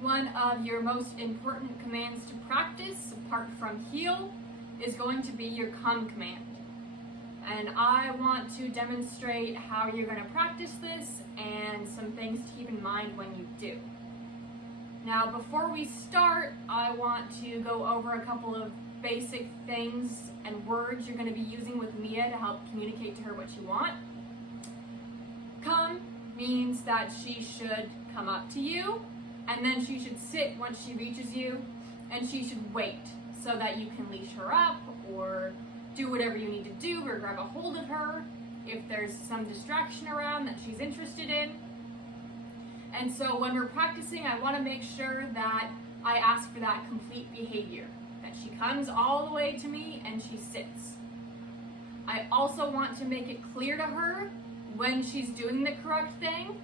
one of your most important commands to practice, apart from heel, is going to be your come command. And I want to demonstrate how you're going to practice this and some things to keep in mind when you do. Now, before we start, I want to go over a couple of basic things and words you're going to be using with Mia to help communicate to her what you want. Come means that she should come up to you, and then she should sit once she reaches you, and she should wait so that you can leash her up or do whatever you need to do or grab a hold of her if there's some distraction around that she's interested in. And so when we're practicing, I want to make sure that I ask for that complete behavior, that she comes all the way to me and she sits. I also want to make it clear to her when she's doing the correct thing,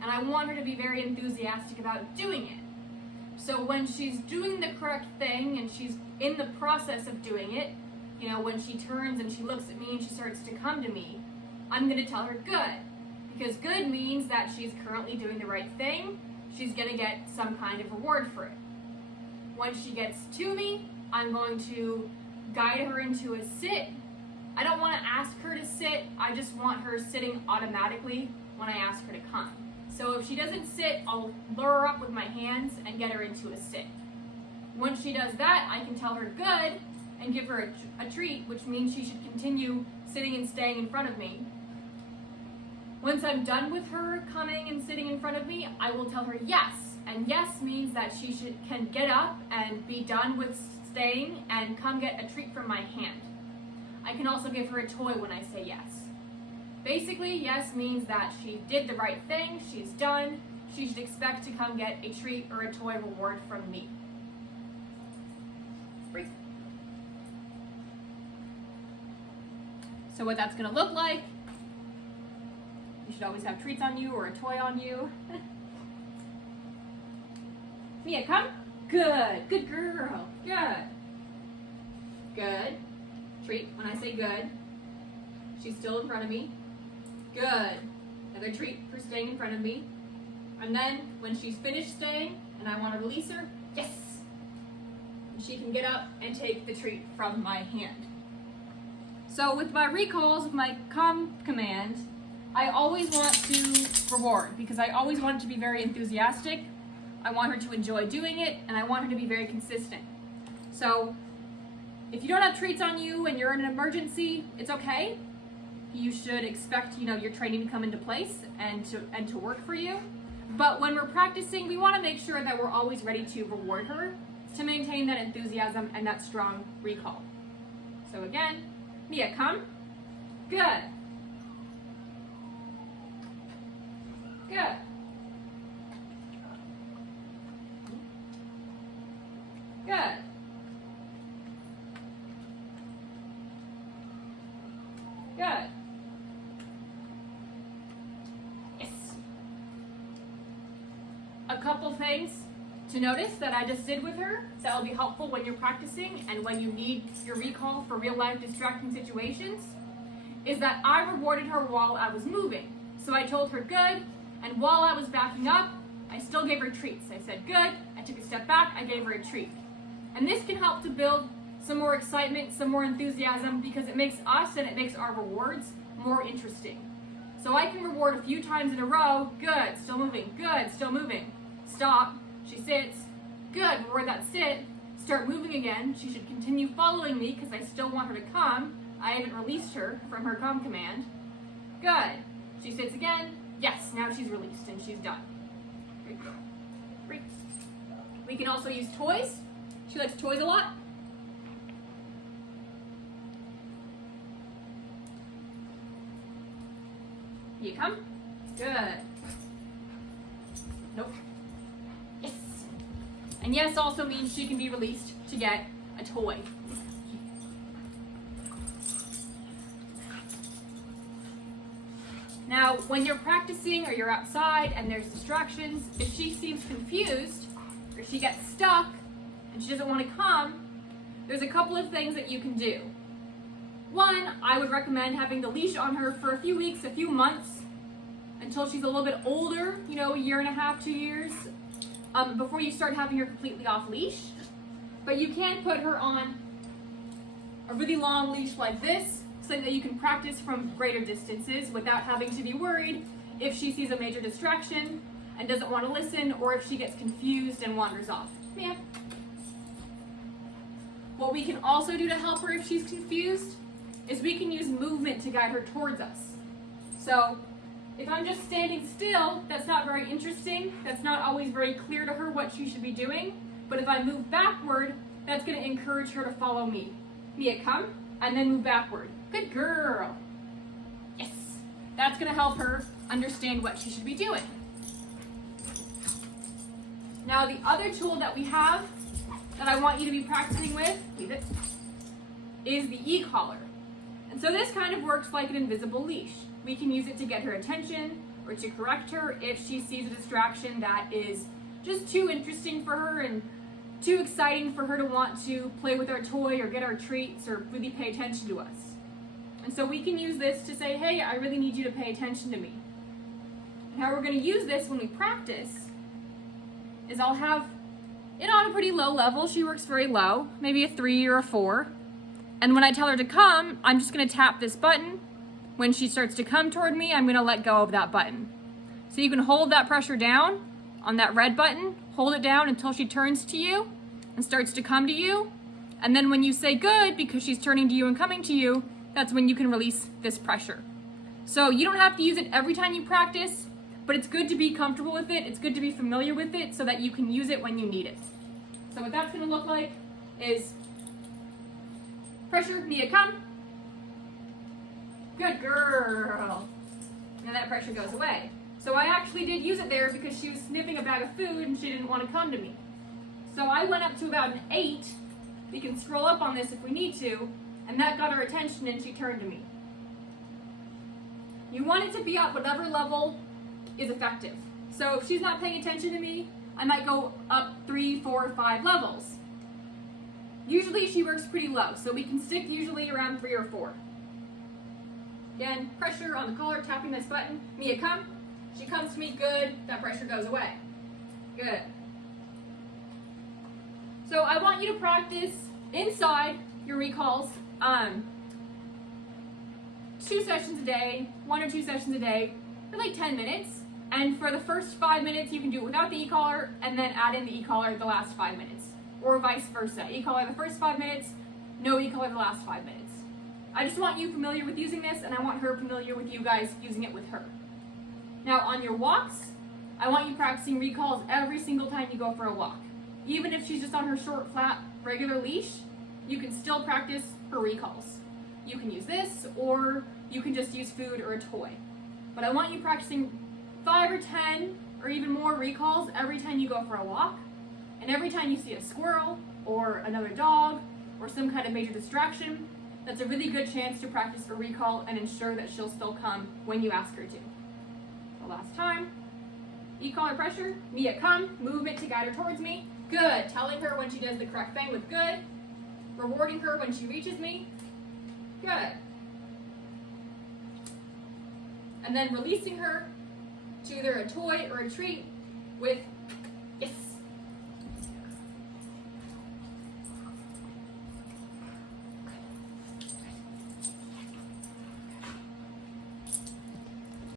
and I want her to be very enthusiastic about doing it. So when she's doing the correct thing and she's in the process of doing it, you know, when she turns and she looks at me and she starts to come to me, I'm going to tell her good. Because good means that she's currently doing the right thing. She's going to get some kind of reward for it. When she gets to me, I'm going to guide her into a sit. I don't want to ask her to sit. I just want her sitting automatically when I ask her to come. So if she doesn't sit, I'll lure her up with my hands and get her into a sit. Once she does that, I can tell her good and give her a treat, which means she should continue sitting and staying in front of me. Once I'm done with her coming and sitting in front of me, I will tell her yes. And yes means that she can get up and be done with staying and come get a treat from my hand. I can also give her a toy when I say yes. Basically, yes means that she did the right thing, she's done, she should expect to come get a treat or a toy reward from me. So what that's going to look like, you should always have treats on you or a toy on you. Mia, come. Good. Good girl. Good. Good. Treat when I say good. She's still in front of me. Good. Another treat for staying in front of me. And then when she's finished staying and I want to release her, yes. And she can get up and take the treat from my hand. So with my recalls, with my come command, I always want to reward because I always want it to be very enthusiastic. I want her to enjoy doing it, and I want her to be very consistent. So if you don't have treats on you and you're in an emergency, it's okay. You should expect, your training to come into place and to work for you. But when we're practicing, we want to make sure that we're always ready to reward her to maintain that enthusiasm and that strong recall. So again, Mia, come. Good. Good. Good. Good. Yes. A couple things to notice that I just did with her that will be helpful when you're practicing and when you need your recall for real life distracting situations is that I rewarded her while I was moving. So I told her good, and while I was backing up, I still gave her treats. I said good, I took a step back, I gave her a treat. And this can help to build some more excitement, some more enthusiasm, because it makes us and it makes our rewards more interesting. So I can reward a few times in a row, good, still moving, good, still moving, stop, she sits, good, reward that sit, start moving again, she should continue following me because I still want her to come, I haven't released her from her come command, good, she sits again, yes, now she's released and she's done. Great. We can also use toys. She likes toys a lot. You come. Good. Nope. Yes. And yes also means she can be released to get a toy. Now, when you're practicing or you're outside and there's distractions, if she seems confused or she gets stuck and she doesn't want to come, there's a couple of things that you can do. One, I would recommend having the leash on her for a few weeks, a few months, until she's a little bit older, a year and a half, 2 years. before you start having her completely off leash. But you can put her on a really long leash like this so that you can practice from greater distances without having to be worried if she sees a major distraction and doesn't want to listen, or if she gets confused and wanders off. Yeah. What we can also do to help her if she's confused is we can use movement to guide her towards us. So if I'm just standing still, that's not very interesting. That's not always very clear to her what she should be doing. But if I move backward, that's going to encourage her to follow me. Mia, come, and then move backward. Good girl. Yes. That's going to help her understand what she should be doing. Now the other tool that we have that I want you to be practicing with, leave it, is the e-collar. And so this kind of works like an invisible leash. We can use it to get her attention or to correct her if she sees a distraction that is just too interesting for her and too exciting for her to want to play with our toy or get our treats or really pay attention to us. And so we can use this to say, hey, I really need you to pay attention to me. And how we're going to use this when we practice is I'll have it on a pretty low level. She works very low, maybe a 3 or a 4. And when I tell her to come, I'm just going to tap this button. When she starts to come toward me, I'm going to let go of that button. So you can hold that pressure down on that red button, hold it down until she turns to you and starts to come to you. And then when you say good, because she's turning to you and coming to you, that's when you can release this pressure. So you don't have to use it every time you practice, but it's good to be comfortable with it. It's good to be familiar with it so that you can use it when you need it. So what that's going to look like is pressure, Mia, come. Good girl. And that pressure goes away. So I actually did use it there because she was sniffing a bag of food and she didn't want to come to me. So I went up to about an 8. We can scroll up on this if we need to, and that got her attention and she turned to me. You want it to be at whatever level is effective. So if she's not paying attention to me, I might go up 3, 4, 5 levels. Usually she works pretty low, so we can stick usually around 3 or 4. Again, pressure on the collar, tapping this button. Mia, come. She comes to me, good. That pressure goes away. Good. So I want you to practice inside your recalls 2 sessions a day, 1 or 2 sessions a day, for like 10 minutes. And for the first 5 minutes, you can do it without the e-collar, and then add in the e-collar the last 5 minutes. Or vice versa. E-collar the first 5 minutes, no e-collar the last 5 minutes. I just want you familiar with using this, and I want her familiar with you guys using it with her. Now on your walks, I want you practicing recalls every single time you go for a walk. Even if she's just on her short, flat, regular leash, you can still practice her recalls. You can use this, or you can just use food or a toy. But I want you practicing 5 or 10 or even more recalls every time you go for a walk. And every time you see a squirrel or another dog or some kind of major distraction, that's a really good chance to practice a recall and ensure that she'll still come when you ask her to. The last time, e-collar pressure, Mia, come, movement to guide her towards me. Good. Telling her when she does the correct thing with good. Rewarding her when she reaches me. Good. And then releasing her to either a toy or a treat with yes.